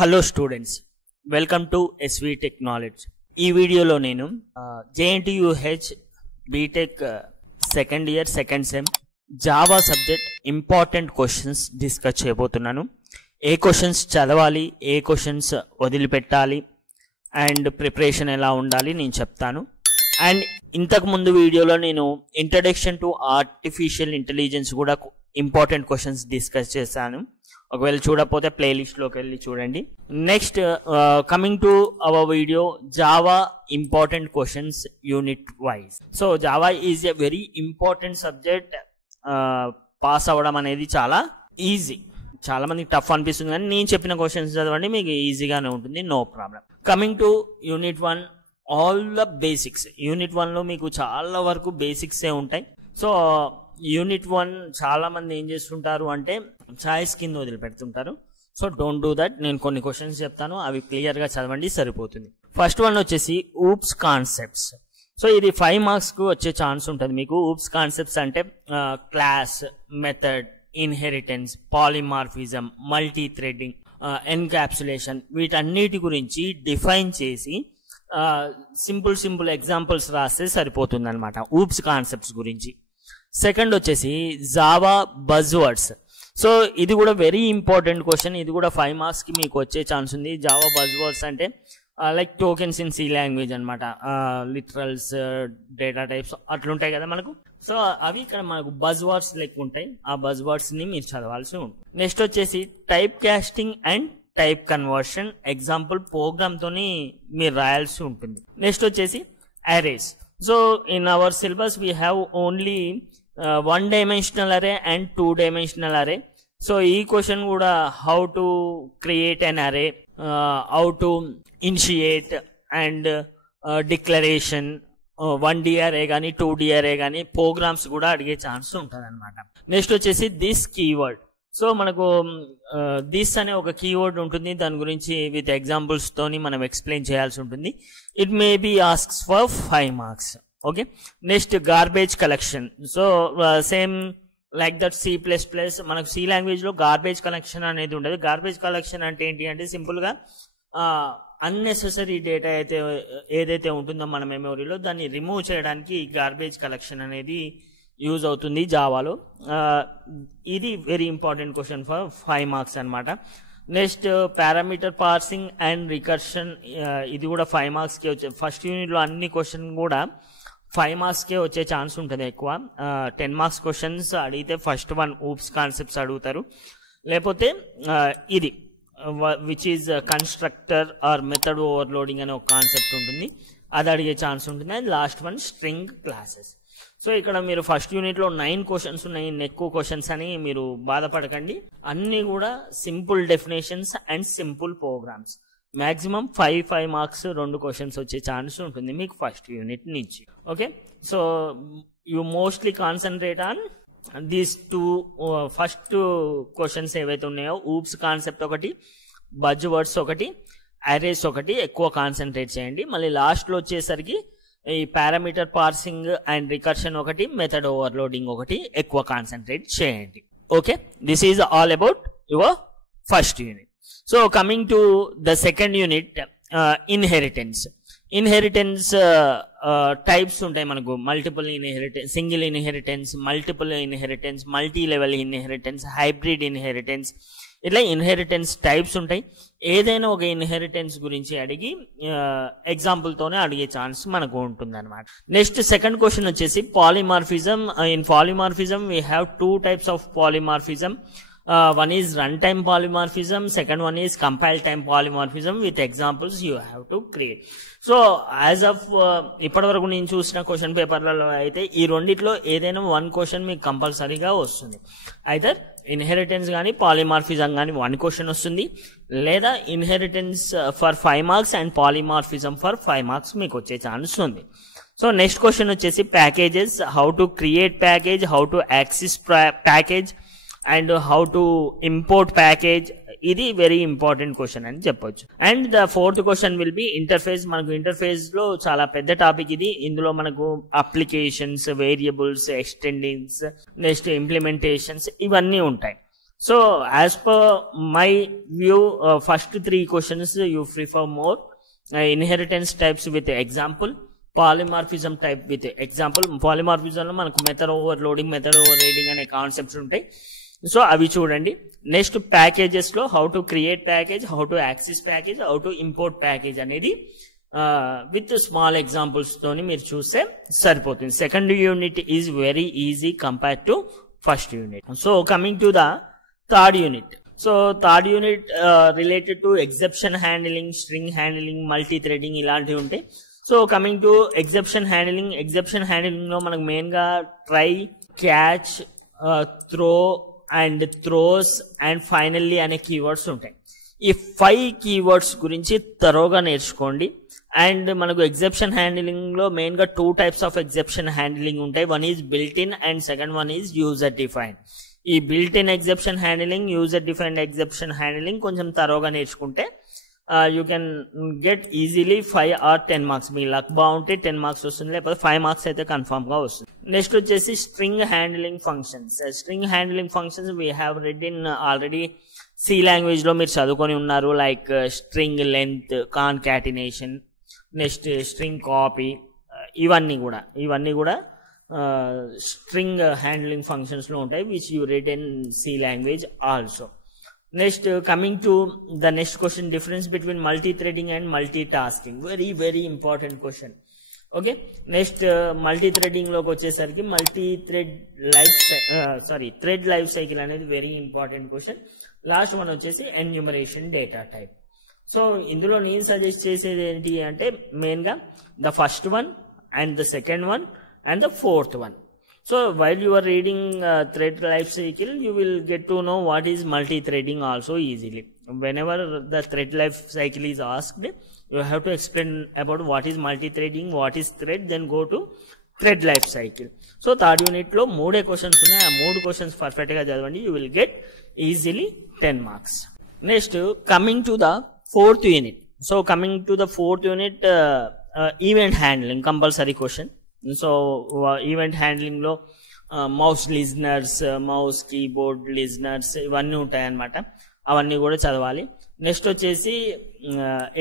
Hello students, welcome to SV technology. ఈ వీడియోలో నేను JNTUH BTech second year second sem Java subject important questions discuss చేయబోతున్నాను. ఏ questions చదవాలి, ఏ క్వశ్చన్స్ వదిలిపెట్టాలి అండ్ ప్రిపరేషన్ ఎలా ఉండాలి నేను చెప్తాను. అండ్ ఇంతకుముందు వీడియోలో నేను ఇంట్రడక్షన్ టు ఆర్టిఫిషియల్ ఇంటెలిజెన్స్ కూడా ఇంపార్టెంట్ క్వశ్చన్స్ డిస్కస్ చేశాను. ఒకవేళ చూడకపోతే ప్లేలిస్ట్లోకి వెళ్ళి చూడండి. Next coming to our video, Java important questions unit wise. So Java is a very important subject. Pass అవ్వడం అనేది చాలా ఈజీ. చాలా మందికి టఫ్ అనిపిస్తుంది, కానీ నేను చెప్పిన క్వశ్చన్స్ చదవండి, మీకు ఈజీగానే ఉంటుంది, no problem. Coming to unit 1, all the basics. Unit 1లో మీకు చాలా వరకు బేసిక్సే ఉంటాయి. సో యూనిట్ 1 చాలా మంది ఏం చేస్తుంటారు అంటే చాయిస్ కింద వదిలిపెడుతుంటారు. So don't do that. నేను కొన్ని క్వశ్చన్స్ చెప్తాను, అవి క్లియర్గా చదవండి, సరిపోతుంది. ఫస్ట్ వన్ వచ్చేసి ఊప్స్ కాన్సెప్ట్స్. సో ఇది 5 మార్క్స్కు వచ్చే ఛాన్స్ ఉంటుంది మీకు. ఊప్స్ కాన్సెప్ట్స్ అంటే class, method, inheritance, polymorphism, multi threading, encapsulation, వీటన్నిటి గురించి డిఫైన్ చేసి సింపుల్ ఎగ్జాంపుల్స్ రాస్తే సరిపోతుంది అనమాట ఊప్స్ కాన్సెప్ట్స్ గురించి. సెకండ్ వచ్చేసి జావా బజ్వర్డ్స్. సో ఇది కూడా వెరీ ఇంపార్టెంట్ క్వశ్చన్. ఇది కూడా 5 మార్క్స్కి మీకు వచ్చే ఛాన్స్ ఉంది. జావా బజ్వర్డ్స్ అంటే like tokens in C language అనమాట. లిటరల్స్, డేటా టైప్స్ అట్లుంటాయి కదా మనకు. సో అవి ఇక్కడ మనకు బజ్వర్డ్స్ లెక్క ఉంటాయి. ఆ బజ్వర్డ్స్ని మీరు చదవాల్సి ఉంటుంది. నెక్స్ట్ వచ్చేసి type casting and type conversion example ప్రోగ్రామ్తోని మీరు రాయాల్సి ఉంటుంది. నెక్స్ట్ వచ్చేసి arrays. So in our syllabus we have only 1 dimensional array and 2 dimensional array. So ఈ క్వశ్చన్ కూడా how to create an array, how to initiate and declaration, 1D array కానీ 2D array కానీ programmes కూడా అడిగే chance ఉంటుంది అనమాట. Next వచ్చేసి this keyword. So మనకు దిస్ అనే ఒక కీవర్డ్ ఉంటుంది, దాని గురించి విత్ ఎగ్జాంపుల్స్ తోని మనం ఎక్స్ప్లెయిన్ చేయాల్సి ఉంటుంది. It may be asks for 5 marks. Okay. Next garbage collection. So same like that C++, మనకు సి లాంగ్వేజ్లో గార్బేజ్ కలెక్షన్ అనేది ఉండదు. గార్బేజ్ కలెక్షన్ అంటే ఏంటి అంటే సింపుల్గా అన్నెసెసరీ డేటా ఏదైతే ఉంటుందో మన మెమొరీలో దాన్ని రిమూవ్ చేయడానికి గార్బేజ్ కలెక్షన్ అనేది యూజ్ అవుతుంది జావాలో. ఇది very important question for 5 marks అనమాట. Next parameter parsing and recursion. ఇది కూడా 5 మార్క్స్కే వచ్చే. ఫస్ట్ యూనిట్లో అన్ని క్వశ్చన్ కూడా 5 మార్క్స్కే వచ్చే ఛాన్స్ ఉంటుంది ఎక్కువ. 10 మార్క్స్ క్వశ్చన్స్ అడిగితే ఫస్ట్ వన్ ఊప్స్ కాన్సెప్ట్స్ అడుగుతారు, లేకపోతే ఇది which is constructor or method overloading అనే ఒక కాన్సెప్ట్ ఉంటుంది, అది అడిగే ఛాన్స్ ఉంటుంది. And last one string classes. So ఇక్కడ మీరు ఫస్ట్ యూనిట్లో 9 క్వశ్చన్స్ ఉన్నాయి, ఎక్కువ క్వశ్చన్స్ అని మీరు బాధపడకండి. అన్నీ కూడా simple definitions and simple programs. Maximum 5 marks 2 questions వచ్చే ఛాన్స్ ఉంటుంది మీకు ఫస్ట్ యూనిట్ నుంచి. Okay. So you mostly concentrate on these 2 first questions ఏవైతే ఉన్నాయో, ఊప్స్ కాన్సెప్ట్ ఒకటి, బజ్ వర్డ్స్ ఒకటి, అరేస్ ఒకటి ఎక్కువ కాన్సన్ట్రేట్ చేయండి. మళ్ళీ లాస్ట్లో వచ్చేసరికి ఈ పారామీటర్ పార్సింగ్ అండ్ రికర్షన్ ఒకటి, మెథడ్ ఓవర్లోడింగ్ ఒకటి ఎక్కువ కాన్సన్ట్రేట్ చేయండి. Okay. This is all about your first unit. So coming to the second unit, inheritance. Inheritance types ఉంటాయి మనకు. Multiple inheritance, single inheritance, multiple inheritance, multi level inheritance, hybrid inheritance, ఇట్లా inheritance types ఉంటాయి. ఏదైనా ఒక inheritance గురించి అడిగి ఎగ్జాంపుల్తోనే అడిగే chance మనకు ఉంటుంది అనమాట. నెక్స్ట్ సెకండ్ క్వశ్చన్ వచ్చేసి polymorphism. In polymorphism we have 2 types of polymorphism. One is runtime polymorphism, second one is compile time polymorphism. With examples you have to create. So as of ఇప్పటివరకు నేను చూసిన question పేపర్లలో అయితే ఈ రెండిట్లో ఏదైనా 1 question మీకు కంపల్సరీగా వస్తుంది. ఐదర్ ఇన్హెరిటెన్స్ కానీ పాలిమార్ఫిజం కానీ 1 క్వశ్చన్ వస్తుంది, లేదా inheritance for 5 marks and polymorphism for 5 marks మీకు వచ్చే ఛాన్స్ ఉంది. సో నెక్స్ట్ క్వశ్చన్ వచ్చేసి packages. How to create package, how to access package and how to import package. ఇది వెరీ ఇంపార్టెంట్ క్వశ్చన్ అని చెప్పొచ్చు. And the fourth question will be interface. మనకు interface లో చాలా పెద్ద టాపిక్ ఇది. ఇందులో మనకు అప్లికేషన్స్, వేరియబుల్స్, ఎక్స్టెండింగ్స్, నెక్స్ట్ ఇంప్లిమెంటేషన్స్ ఇవన్నీ ఉంటాయి. So as per my view, first 3 questions you prefer more. Inheritance types with example, polymorphism type with example. Polymorphism లో మనకు method overloading, method over riding అనే కాన్సెప్ట్స్ ఉంటాయి. సో అవి చూడండి. నెక్స్ట్ ప్యాకేజెస్ లో how to create package, how to access package, how to import package అనేది with small examples తోని మీరు చూస్తే సరిపోతుంది. Second unit is very easy compare to first unit. So coming to the third unit. So third unit related to exception handling, string handling, multi threading ఇలాంటివి ఉంటాయి. So coming to exception handling. Exception handling లో మనకు main గా try, catch, throw and throws and finally అనే keywords ఉంటాయి. ఈ 5 keywords గురించి తరోగా నేర్చుకోండి. అండ్ మనకు ఎగ్జెప్షన్ హ్యాండిలింగ్ లో మెయిన్ గా 2 టైప్స్ ఆఫ్ ఎగ్జెప్షన్ హ్యాండిలింగ్ ఉంటాయి. One is built in and second one is user define. ఈ built in exception handling, user defined exception handling కొంచెం తరోగా నేర్చుకుంటే you can get easily 5 or 10 marks. మీ luck బాగుంటే 10 marks వస్తుంది, లేకపోతే 5 మార్క్స్ అయితే కన్ఫర్మ్ గా వస్తుంది. నెక్స్ట్ వచ్చేసి string handling functions. String handling functions we have read in already C language లో మీరు చదువుకొని ఉన్నారు. Like string length, concatenation, next string copy, ఇవన్నీ కూడా స్ట్రింగ్ హ్యాండ్లింగ్ ఫంక్షన్స్ లో ఉంటాయి, which you read in C language also. Next coming to the next question, difference between multi threading and multi tasking. Very very important question. Okay, next multi threading లోకి వచ్చేసరికి thread life cycle అనేది very important question. Last one వచ్చేసి enumeration data type. So ఇందులో నేను suggest చేసేది ఏంటి అంటే main గా the first one and the second one and the fourth one. So while you are reading thread life cycle, you will get to know what is multi-threading also easily. Whenever the thread life cycle is asked, you have to explain about what is multi-threading, what is thread, then go to thread life cycle. So third unit lo 3 questions ఉన్నాయి. ఆ 3 questions perfect గా చదవండి, you will get easily 10 marks. Next coming to the fourth unit. So coming to the fourth unit, event handling compulsory question. So event handling లో mouse listeners, mouse keyboard listeners ఇవన్నీ ఉంటాయన్నమాట. అవన్నీ కూడా చదవాలి. Next వచ్చేసి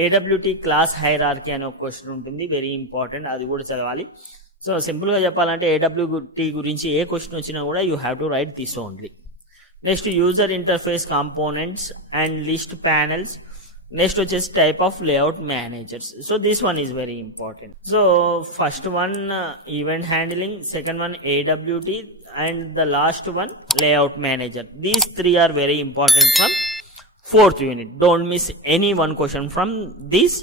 AWT class hierarchy అనే ఒక question ఉంటుంది, వెరీ ఇంపార్టెంట్, అది కూడా చదవాలి. సో సింపుల్ గా చెప్పాలంటే AWT గురించి ఏ క్వశ్చన్ వచ్చినా కూడా you have to write this only. Next user interface components and list panels. Next వచ్చేసి type of layout managers. So this one is very important. So first one event handling, second one AWT and the last one layout manager. These 3 are very important from fourth unit. Don't miss any one question from these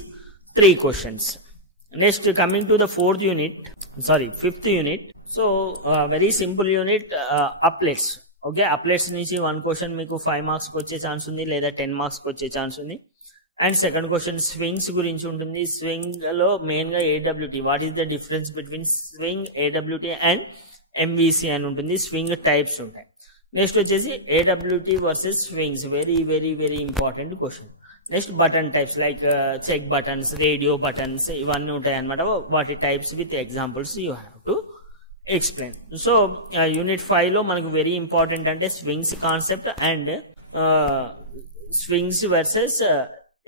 3 questions. Next coming to the fifth unit. So very simple unit, applets. Okay, applets నుంచి 1 question మీకు 5 marks వచ్చే chance ఉంది, లేదా 10 marks వచ్చే chance ఉంది. And second question swings గురించి ఉంటుంది. Swing లో మెయిన్ గా AWT, what is the difference between swing, AWT and MVC అని ఉంటుంది. స్వింగ్ టైప్స్ ఉంటాయి. నెక్స్ట్ వచ్చేసి AWT versus swings, very very very important question. Next button types like check buttons, radio buttons, ఇవన్నీ ఉంటాయి అనమాట. వాటి types with examples you have to explain. So unit 5 లో మనకు వెరీ ఇంపార్టెంట్ అంటే swings concept and swings versus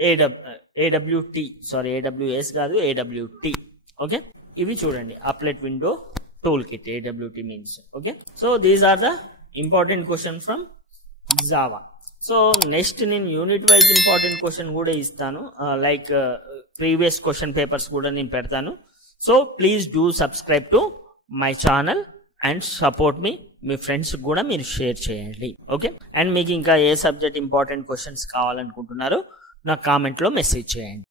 AWS కాదు, AWT. Okay, ఇవి చూడండి. Applet window tool kit, AWT means. Okay, so these are the important question from Java. So next నేను unit wise important question కూడా ఇస్తాను, like previous question papers కూడా నేను పెడతాను. So please do subscribe to my channel and support మీ friends కూడా మీరు share చేయండి. ఓకే, అండ్ మీకు ఇంకా ఏ సబ్జెక్ట్ ఇంపార్టెంట్ క్వశ్చన్స్ కావాలనుకుంటున్నారో నాకు కామెంట్లో మెసేజ్ చేయండి.